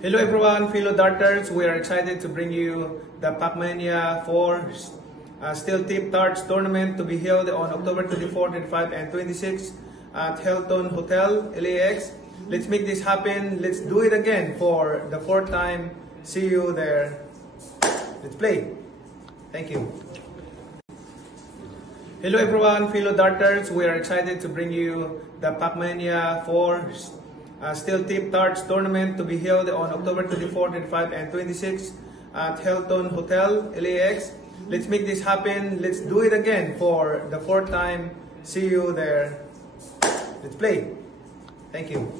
Hello everyone, fellow darters. We are excited to bring you the Pacmania 4 Steel Tip Darts Tournament to be held on October 24, 25, and 26 at Hilton Hotel, LAX. Let's make this happen. Let's do it again for the fourth time. See you there. Let's play. Thank you. Hello everyone, fellow darters. We are excited to bring you the Pacmania 4 Steel Tip Darts Tournament to be held on October 24, 25, and 26 at Hilton Hotel, LAX. Let's make this happen. Let's do it again for the fourth time. See you there. Let's play. Thank you.